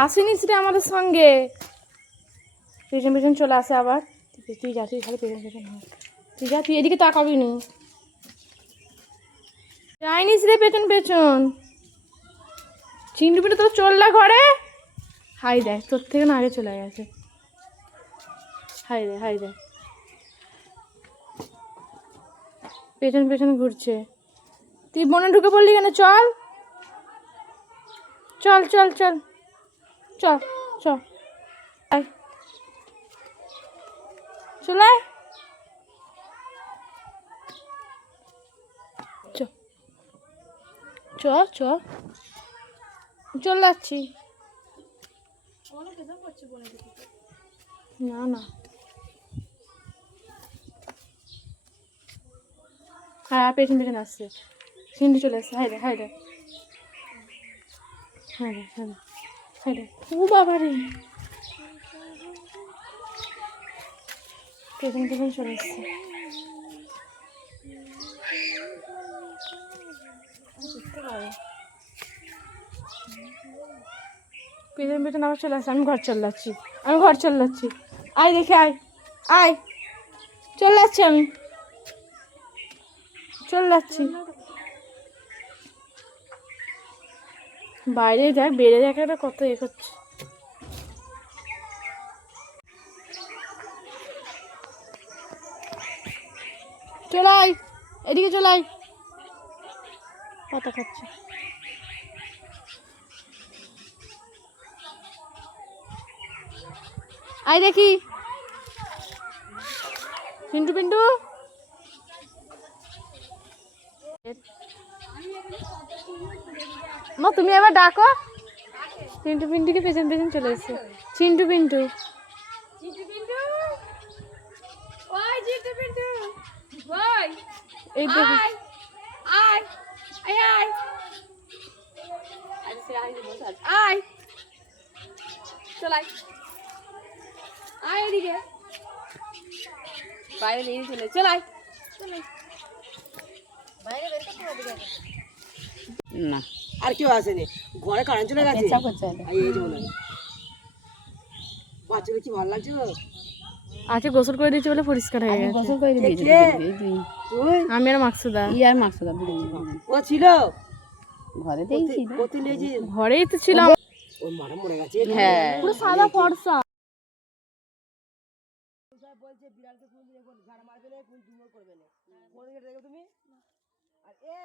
আসেনি সেটা আমাদের সঙ্গে, পেছন পেছন চলে আসে আবার। তুই যা, তুই খালি পেছন পেছন হয়, তুই যা, তুই এদিকে তাকাবি নি, যাইনিস রে পেছন পেছন। চিন্টু পিন্টু তোর চললা ঘরে, হাই দেখ তোর থেকে না আগে চলে গেছে, হাই দে হাই দে, পেছন পেছন ঘুরছে। তুই বনে ঢুকে পড়লি কেন? চল চল চল চল চল চল, আয় চলে আয়, চ চ চ, চলে যাচ্ছি। না না, হ্যাঁ পেছন পেছন আসছে, সিন্ধু চলে আসছে, হাই রে হাই রে, হ্যাঁ রে হ্যাঁ রে হাই রে, ও বাবা রে, পেছন পেছন চলে আসছে। পেছন পেছন আবার চলে আসছে, আমি ঘর চলে যাচ্ছি, আমি ঘর চলে যাচ্ছি, আয় দেখে আয়, আয় চলে যাচ্ছি, আমি চলে যাচ্ছি। বাইরে দেখ, বেড়ে দেখ একটা কত এ করছে। চলে আয়, এদিকে চলে আয়, পাতা খাচ্ছে। আয় দেখি, পিন্টু পিন্টু, মা তুমি আবার ডাকো। পিন্টু পিন্টুকে পেছন পেছন চলে এসছে, চিন্টু পিন্টু, এই দেখো, আয় চলাই, আয় এদিকে, বাইরে নিয়ে চলে চলাই, না আর কেউ আসেনি, ঘরে কারেন্ট চলে গেছে। বাচ্চাদের কি ভালো লাগছে? আজকে গোসল করে দিয়েছি বলে পরিষ্কার হয়ে গেছে। গোসল করে দিয়েছি তুই, আমি আর মাকসুদা, আর মাকসুদা ও ছিল ঘরেতেই ছিল, ঘরেই তো ছিলাম। ওর মারা মরে গেছে। হ্যাঁ পুরো সাদা ফর্সা। বলছে বিড়ালকে কোন দিন ঝাড় মারবে না, কোন দুমো করবে না, কোন দিকে দেখো তুমি। আর এ